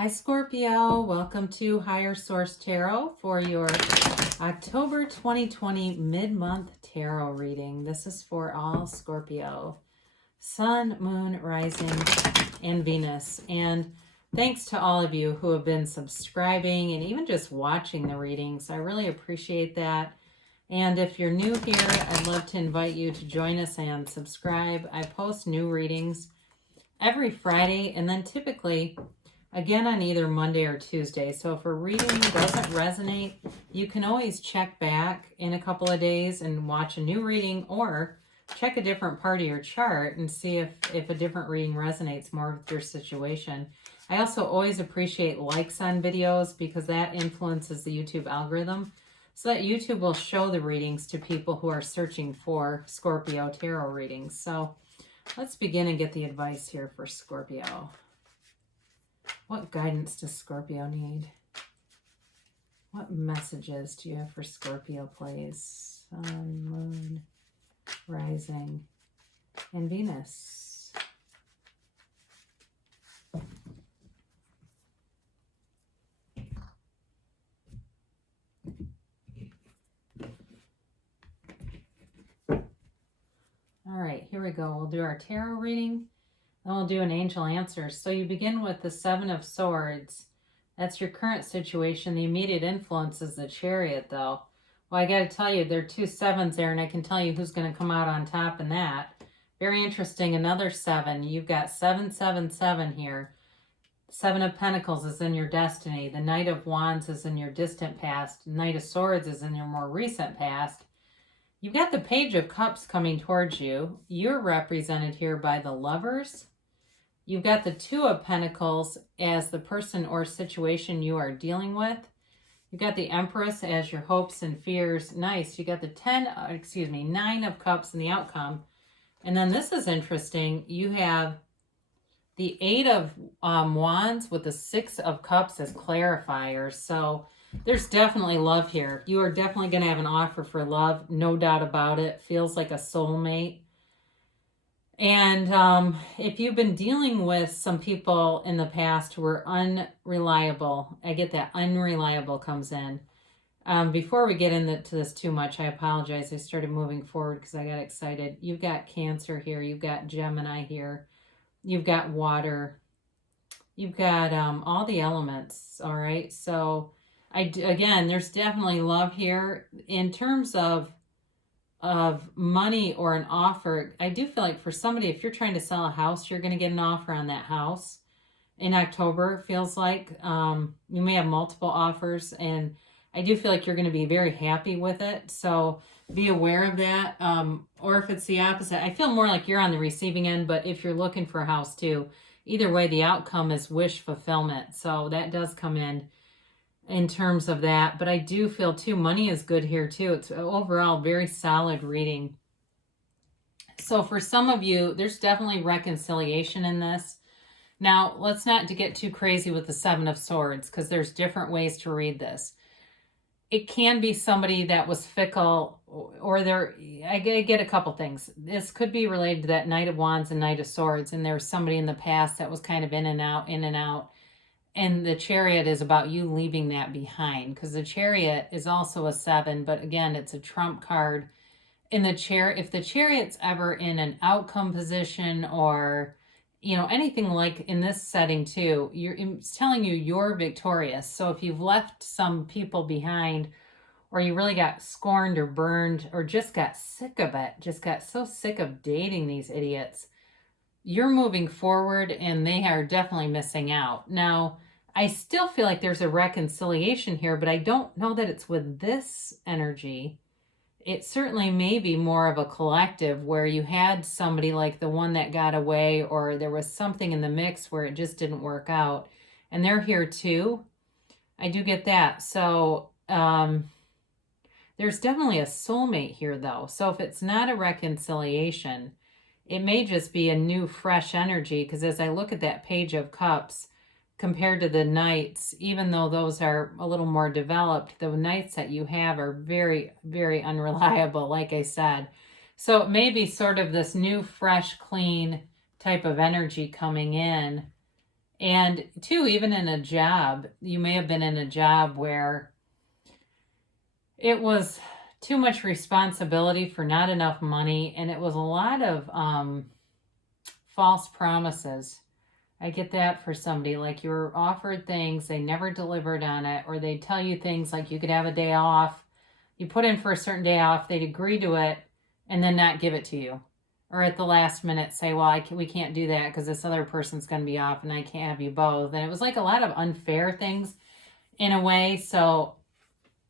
Hi Scorpio, welcome to Higher Source Tarot for your October 2020 mid-month tarot reading. This is for all Scorpio, Sun, Moon, Rising, and Venus. And thanks to all of you who have been subscribing and even just watching the readings. I really appreciate that. And if you're new here, I'd love to invite you to join us and subscribe. I post new readings every Friday and then typically again on either Monday or Tuesday. So if a reading doesn't resonate, you can always check back in a couple of days and watch a new reading, or check a different part of your chart and see if a different reading resonates more with your situation. I also always appreciate likes on videos because that influences the YouTube algorithm, so that YouTube will show the readings to people who are searching for Scorpio tarot readings. So let's begin and get the advice here for Scorpio. What guidance does Scorpio need? What messages do you have for Scorpio, please? Sun, Moon, Rising, and Venus. All right, here we go. We'll do our tarot reading. Then we'll do an angel answer. So you begin with the Seven of Swords. That's your current situation. The immediate influence is the Chariot, though. Well, I got to tell you, there are two sevens there, and I can tell you who's going to come out on top in that. Very interesting. Another seven. You've got 777 here. Seven of Pentacles is in your destiny. The Knight of Wands is in your distant past. Knight of Swords is in your more recent past. You've got the Page of Cups coming towards you. You're represented here by the Lovers. You've got the Two of Pentacles as the person or situation you are dealing with. You've got the Empress as your hopes and fears. Nice. You got the Nine of Cups and the outcome. And then this is interesting. You have the Eight of Wands with the Six of Cups as clarifiers. So there's definitely love here. You are definitely going to have an offer for love. No doubt about it. Feels like a soulmate. And if you've been dealing with some people in the past who were unreliable, I get that unreliable comes in. Before we get into this too much, I apologize. I started moving forward because I got excited. You've got Cancer here. You've got Gemini here. You've got water. You've got all the elements, all right? So, again, there's definitely love here. In terms of money or an offer, I do feel like for somebody, if you're trying to sell a house, you're going to get an offer on that house in October. It feels like you may have multiple offers, and I do feel like you're going to be very happy with it. So be aware of that. Or if it's the opposite, I feel more like you're on the receiving end, but if you're looking for a house too, either way, the outcome is wish fulfillment. So that does come in terms of that. But I do feel too, money is good here too. It's overall very solid reading. So for some of you, there's definitely reconciliation in this. Now, let's not get too crazy with the Seven of Swords, because there's different ways to read this. It can be somebody that was fickle, or I get a couple things. This could be related to that Knight of Wands and Knight of Swords, and there's somebody in the past that was kind of in and out, in and out. And the Chariot is about you leaving that behind, because the Chariot is also a seven, but again, it's a trump card. In the if the Chariot's ever in an outcome position, or anything like in this setting too, it's telling you you're victorious. So if you've left some people behind, or you really got scorned or burned, or just got sick of it, just got so sick of dating these idiots, you're moving forward, and they are definitely missing out. Now, I still feel like there's a reconciliation here, but I don't know that it's with this energy. It certainly may be more of a collective, where you had somebody like the one that got away, or there was something in the mix where it just didn't work out, and they're here too. I do get that. So there's definitely a soulmate here though. So if it's not a reconciliation, it may just be a new, fresh energy, because as I look at that Page of Cups, compared to the Knights, even though those are a little more developed, the Knights that you have are very, very unreliable, like I said. So it may be sort of this new, fresh, clean type of energy coming in. And two, even in a job, you may have been in a job where it was too much responsibility for not enough money, and it was a lot of false promises. I get that for somebody. Like, you were offered things, they never delivered on it, or they tell you things like you could have a day off. You put in for a certain day off, they'd agree to it, and then not give it to you. Or at the last minute say, well, we can't do that because this other person's going to be off and I can't have you both. And it was like a lot of unfair things in a way. So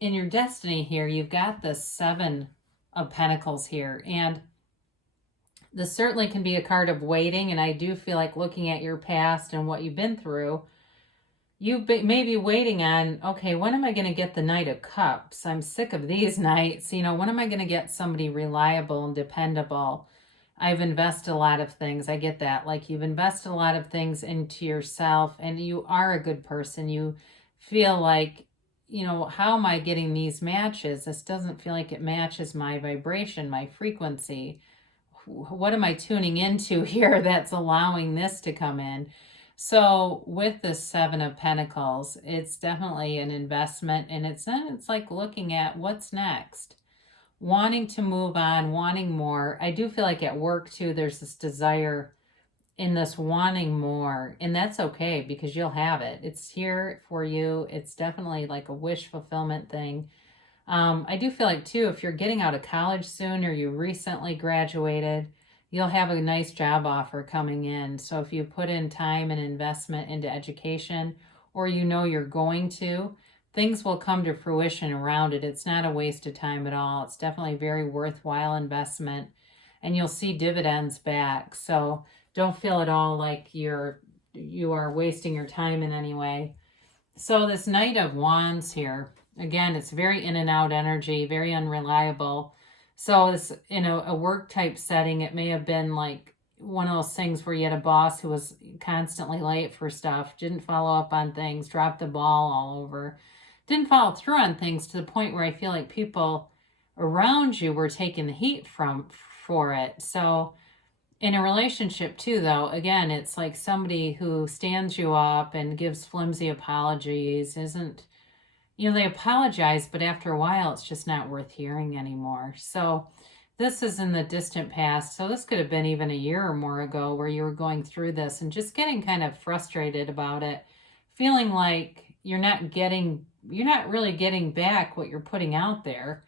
in your destiny here, you've got the 7 of Pentacles here. And this certainly can be a card of waiting. And I do feel like, looking at your past and what you've been through, you may be waiting on, okay, when am I going to get the Knight of Cups? I'm sick of these knights. When am I going to get somebody reliable and dependable? I've invested a lot of things. I get that. Like, you've invested a lot of things into yourself and you are a good person. You feel like, how am I getting these matches? This doesn't feel like it matches my vibration, my frequency. What am I tuning into here that's allowing this to come in? So with the 7 of Pentacles, it's definitely an investment, and it's like looking at what's next. Wanting to move on, wanting more. I do feel like at work too, there's this desire in this wanting more, and that's okay because you'll have it. It's here for you. It's definitely like a wish fulfillment thing. I do feel like too, if you're getting out of college soon or you recently graduated, you'll have a nice job offer coming in. So if you put in time and investment into education, or you're going to, things will come to fruition around it. It's not a waste of time at all. It's definitely a very worthwhile investment, and you'll see dividends back. So don't feel at all like you are wasting your time in any way. So this Knight of Wands here, again, it's very in and out energy, very unreliable. So this, in a work type setting, it may have been like one of those things where you had a boss who was constantly late for stuff, didn't follow up on things, dropped the ball all over, didn't follow through on things, to the point where I feel like people around you were taking the heat for it. So in a relationship too, though, again, it's like somebody who stands you up and gives flimsy apologies, they apologize, but after a while, it's just not worth hearing anymore. So this is in the distant past. So this could have been even a year or more ago where you were going through this and just getting kind of frustrated about it, feeling like you're not really getting back what you're putting out there.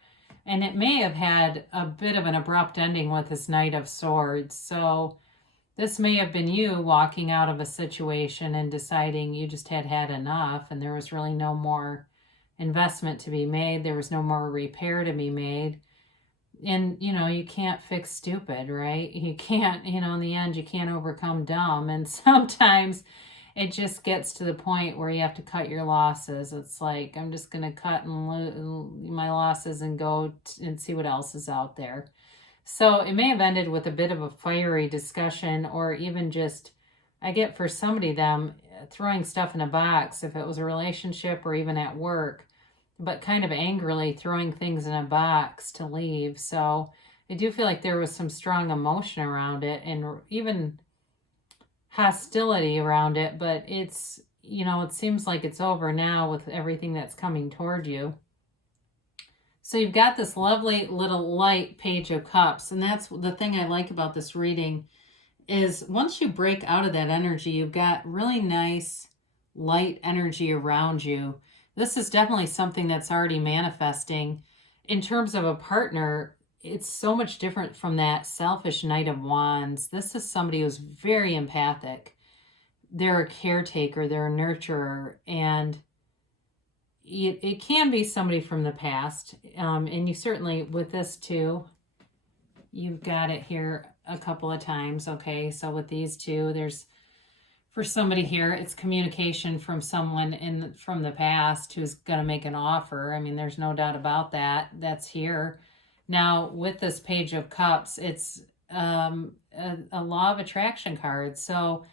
And it may have had a bit of an abrupt ending with this Knight of Swords. So this may have been you walking out of a situation and deciding you just had enough, and there was really no more investment to be made. There was no more repair to be made. And, you can't fix stupid, right? You can't, in the end, you can't overcome dumb. And sometimes it just gets to the point where you have to cut your losses. It's like, I'm just going to cut my losses and go and see what else is out there. So it may have ended with a bit of a fiery discussion, or even just, I get for somebody, them throwing stuff in a box, if it was a relationship or even at work, but kind of angrily throwing things in a box to leave. So I do feel like there was some strong emotion around it, and even hostility around it, but it's, it seems like it's over now with everything that's coming toward you. So you've got this lovely little light Page of Cups, and that's the thing I like about this reading, is once you break out of that energy, you've got really nice light energy around you. This is definitely something that's already manifesting. In terms of a partner, it's so much different from that selfish Knight of Wands. This is somebody who's very empathic. They're a caretaker, they're a nurturer, and it can be somebody from the past. And you certainly, with this too, you've got it here a couple of times. Okay, so with these two, there's, for somebody here, it's communication from someone from the past who's going to make an offer. I mean, there's no doubt about that. That's here. Now, with this Page of Cups, it's a law of attraction card. So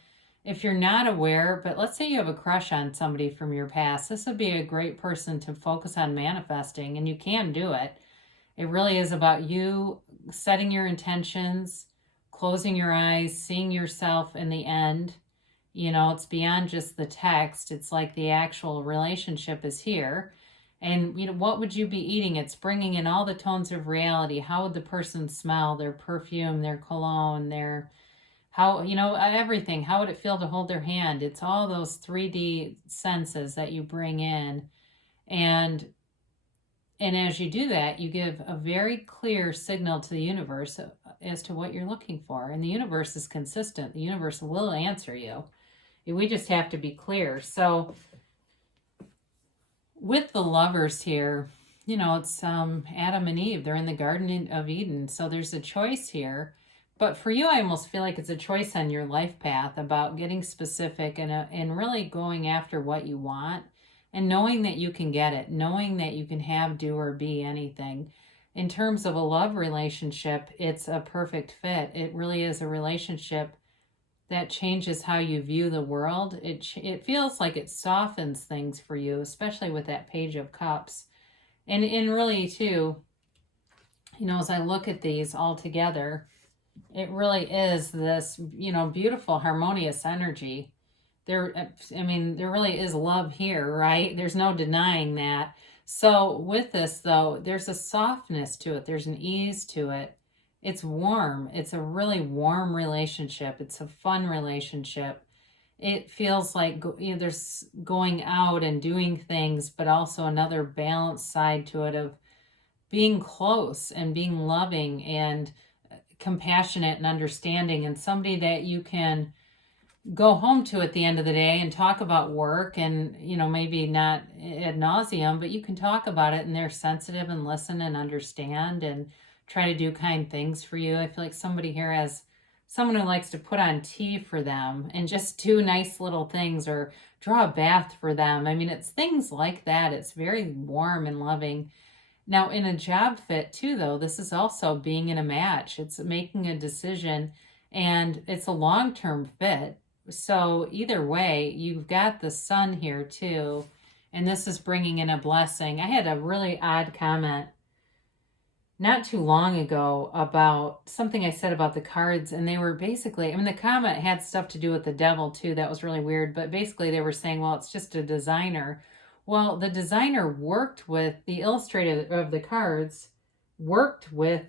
if you're not aware, but let's say you have a crush on somebody from your past, this would be a great person to focus on manifesting, and you can do it. It really is about you setting your intentions, closing your eyes, seeing yourself in the end, It's beyond just the text. It's like the actual relationship is here. And, what would you be eating? It's bringing in all the tones of reality. How would the person smell, their perfume, their cologne, everything. How would it feel to hold their hand? It's all those 3D senses that you bring in. And as you do that, you give a very clear signal to the universe as to what you're looking for. And the universe is consistent. The universe will answer you. We just have to be clear. So with the lovers here, it's Adam and Eve. They're in the Garden of Eden. So there's a choice here. But for you, I almost feel like it's a choice on your life path about getting specific and really going after what you want and knowing that you can get it, knowing that you can have, do, or be anything. In terms of a love relationship, it's a perfect fit. It really is a relationship that changes how you view the world. It feels like it softens things for you, especially with that Page of Cups. And really, too, as I look at these all together, it really is this, beautiful, harmonious energy. There really is love here, right? There's no denying that. So with this, though, there's a softness to it. There's an ease to it. It's warm. It's a really warm relationship. It's a fun relationship. It feels like there's going out and doing things, but also another balanced side to it of being close and being loving and compassionate and understanding, and somebody that you can go home to at the end of the day and talk about work and, maybe not ad nauseum, but you can talk about it and they're sensitive and listen and understand and try to do kind things for you. I feel like somebody here has someone who likes to put on tea for them and just do nice little things or draw a bath for them. It's things like that. It's very warm and loving. Now, in a job fit too, though, this is also being in a match. It's making a decision and it's a long-term fit. So either way, you've got the sun here too. And this is bringing in a blessing. I had a really odd comment not too long ago about something I said about the cards, and they were basically, the comment had stuff to do with the devil too. That was really weird. But basically they were saying, well, it's just a designer. Well, the designer worked with the illustrator of the cards, worked with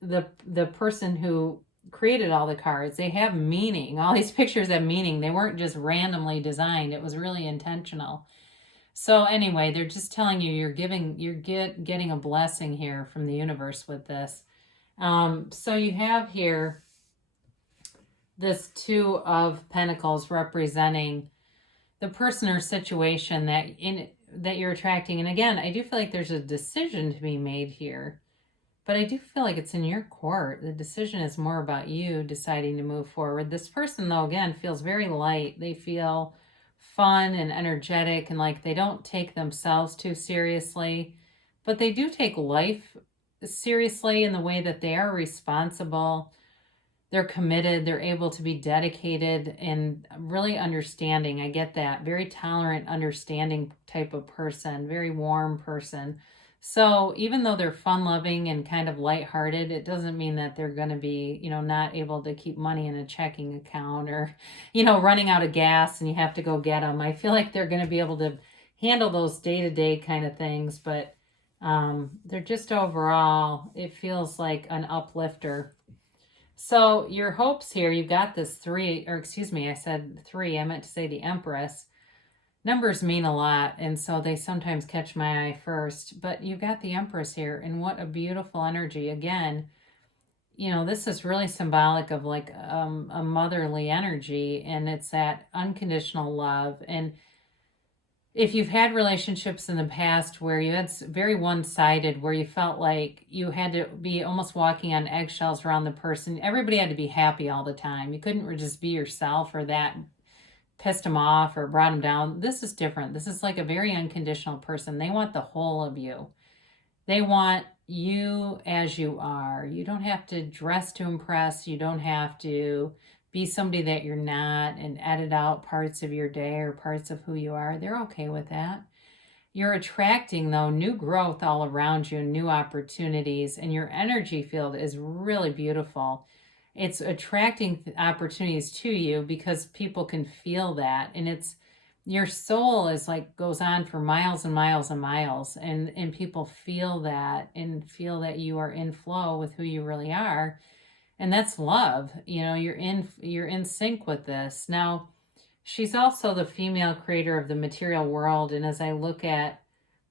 the person who created all the cards. They have meaning. All these pictures have meaning. They weren't just randomly designed. It was really intentional. So anyway, they're just telling you you're getting a blessing here from the universe with this. So you have here this Two of Pentacles representing the person or situation that you're attracting. And again, I do feel like there's a decision to be made here, but I do feel like it's in your court. The decision is more about you deciding to move forward. This person, though, again, feels very light. They feel fun and energetic and like they don't take themselves too seriously, but they do take life seriously in the way that they are responsible. They're committed. They're able to be dedicated and really understanding. I get that. Very tolerant, understanding type of person. Very warm person. So even though they're fun-loving and kind of lighthearted, it doesn't mean that they're going to be, not able to keep money in a checking account or, running out of gas and you have to go get them. I feel like they're going to be able to handle those day-to-day kind of things, but they're just overall, it feels like an uplifter. So your hopes here, you've got this three, or excuse me, I said three. I meant to say the Empress. Numbers mean a lot, and so they sometimes catch my eye first. But you've got the Empress here, and what a beautiful energy. Again, this is really symbolic of like a motherly energy, and it's that unconditional love. And if you've had relationships in the past where you had very one-sided, where you felt like you had to be almost walking on eggshells around the person, everybody had to be happy all the time. You couldn't just be yourself, or that pissed them off or brought them down. This is different. This is like a very unconditional person. They want the whole of you. They want you as you are. You don't have to dress to impress. You don't have to be somebody that you're not and edit out parts of your day or parts of who you are. They're okay with that. You're attracting, though, new growth all around you, new opportunities, and your energy field is really beautiful. it's attracting opportunities to you because people can feel that. And it's, your soul is like, goes on for miles and miles and miles. And people feel that and feel that you are in flow with who you really are. And that's love. You're in sync with this. Now, she's also the female creator of the material world. And as I look at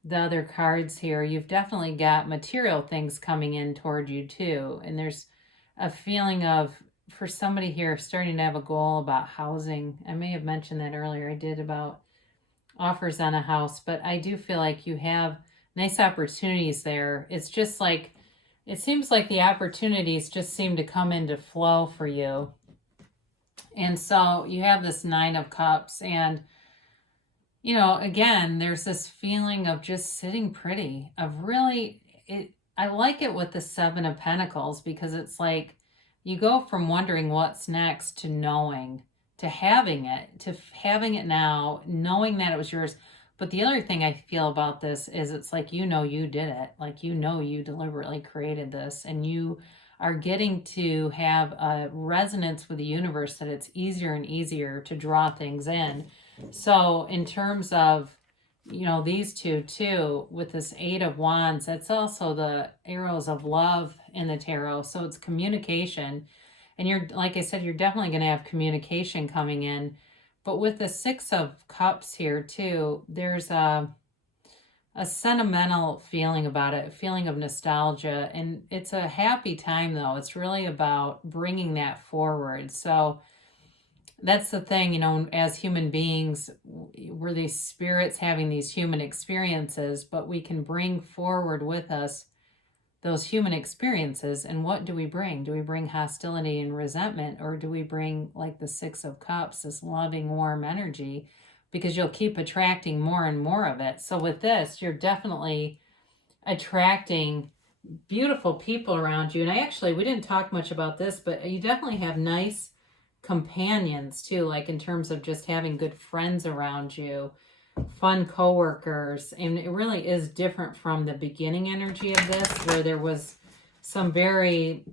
the other cards here, you've definitely got material things coming in toward you too. And there's a feeling of, for somebody here, starting to have a goal about housing. I may have mentioned that earlier. I did, about offers on a house, but I do feel like you have nice opportunities there. It's just like, it seems like the opportunities just seem to come into flow for you. And so you have this 9 of Cups, and again, there's this feeling of just sitting pretty, of really, I like it with the 7 of Pentacles, because it's like you go from wondering what's next to knowing, to having it now, knowing that it was yours. But the other thing I feel about this is it's like, you did it. Like, you deliberately created this, and you are getting to have a resonance with the universe that it's easier and easier to draw things in. So in terms of, these two too, with this 8 of Wands, that's also the arrows of love in the tarot. So it's communication. And you're, like I said, you're definitely going to have communication coming in. But with the 6 of Cups here too, there's a sentimental feeling about it, a feeling of nostalgia. And it's a happy time though. It's really about bringing that forward. So that's the thing, as human beings, we're these spirits having these human experiences, but we can bring forward with us those human experiences. And what do we bring? Do we bring hostility and resentment, or do we bring, like the 6 of Cups, this loving, warm energy? Because you'll keep attracting more and more of it. So with this, you're definitely attracting beautiful people around you. And we didn't talk much about this, but you definitely have nice companions too, like in terms of just having good friends around you, fun coworkers. And it really is different from the beginning energy of this, where there was some very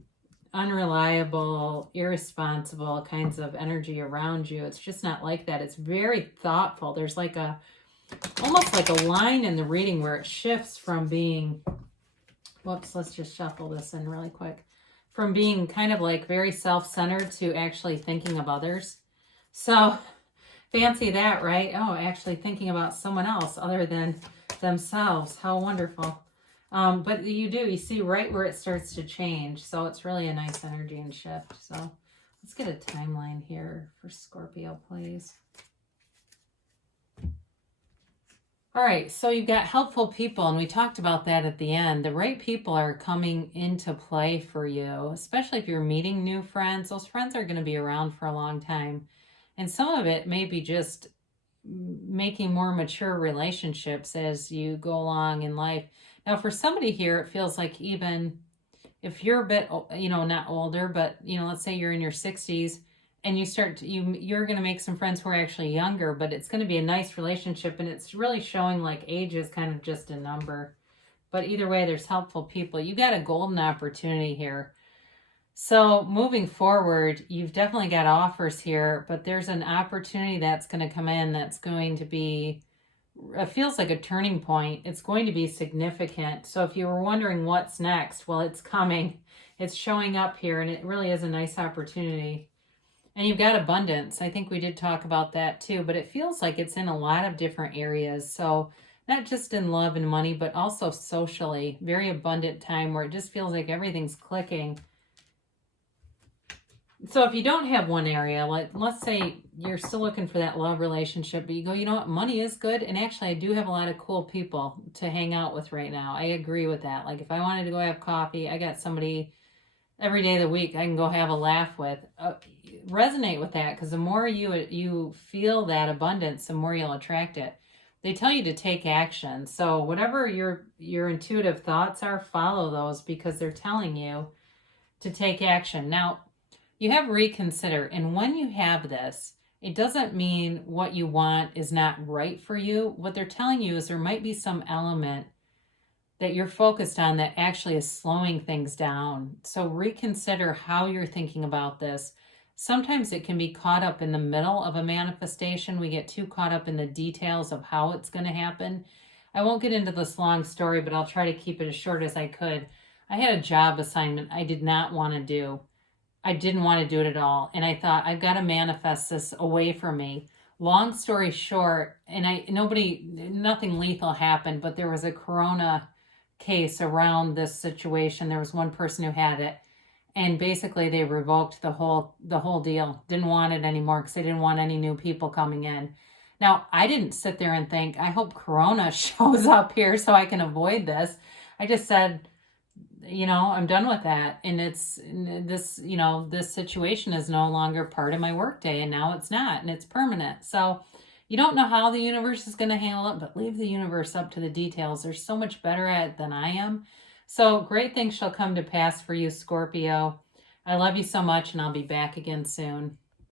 unreliable, irresponsible kinds of energy around you. It's just not like that. It's very thoughtful. There's like almost like a line in the reading where it shifts from being, whoops, let's just shuffle this in really quick, from being kind of like very self-centered to actually thinking of others. So fancy that, right? Oh, actually thinking about someone else other than themselves. How wonderful. But you see right where it starts to change. So it's really a nice energy and shift. So let's get a timeline here for Scorpio, please. All right, so you've got helpful people, and we talked about that at the end. The right people are coming into play for you, especially if you're meeting new friends. Those friends are going to be around for a long time. And some of it may be just making more mature relationships as you go along in life. Now, for somebody here, it feels like even if you're a bit, not older, but, let's say you're in your 60s, and you're going to make some friends who are actually younger, but it's going to be a nice relationship, and it's really showing like age is kind of just a number. But either way, there's helpful people. You got a golden opportunity here. So moving forward, you've definitely got offers here, but there's an opportunity that's going to come in that's going to be, it feels like a turning point. It's going to be significant. So if you were wondering what's next, well, it's coming. It's showing up here, and it really is a nice opportunity. And you've got abundance. I think we did talk about that too, but it feels like it's in a lot of different areas. So not just in love and money, but also socially. Very abundant time where it just feels like everything's clicking. So if you don't have one area, like let's say you're still looking for that love relationship, but you go, you know what, money is good. And actually I do have a lot of cool people to hang out with right now. I agree with that. Like if I wanted to go have coffee, I got somebody every day of the week I can go have a laugh with. Resonate with that, because the more you feel that abundance, the more you'll attract it. They tell you to take action. So whatever your intuitive thoughts are, follow those, because they're telling you to take action. Now, you have reconsider, and when you have this, it doesn't mean what you want is not right for you. What they're telling you is there might be some element that you're focused on that actually is slowing things down. So reconsider how you're thinking about this. Sometimes it can be caught up in the middle of a manifestation. We get too caught up in the details of how it's going to happen. I won't get into this long story, but I'll try to keep it as short as I could. I had a job assignment I did not want to do. I didn't want to do it at all. And I thought, I've got to manifest this away from me. Long story short, and nothing lethal happened, but there was a corona case around this situation. There was one person who had it, and basically they revoked the whole deal. Didn't want it anymore because they didn't want any new people coming in. Now, I didn't sit there and think, I hope corona shows up here so I can avoid this. I just said, I'm done with that. And this situation is no longer part of my workday, and now it's not, and it's permanent. So you don't know how the universe is going to handle it, but leave the universe up to the details. They're so much better at it than I am. So great things shall come to pass for you, Scorpio. I love you so much, and I'll be back again soon.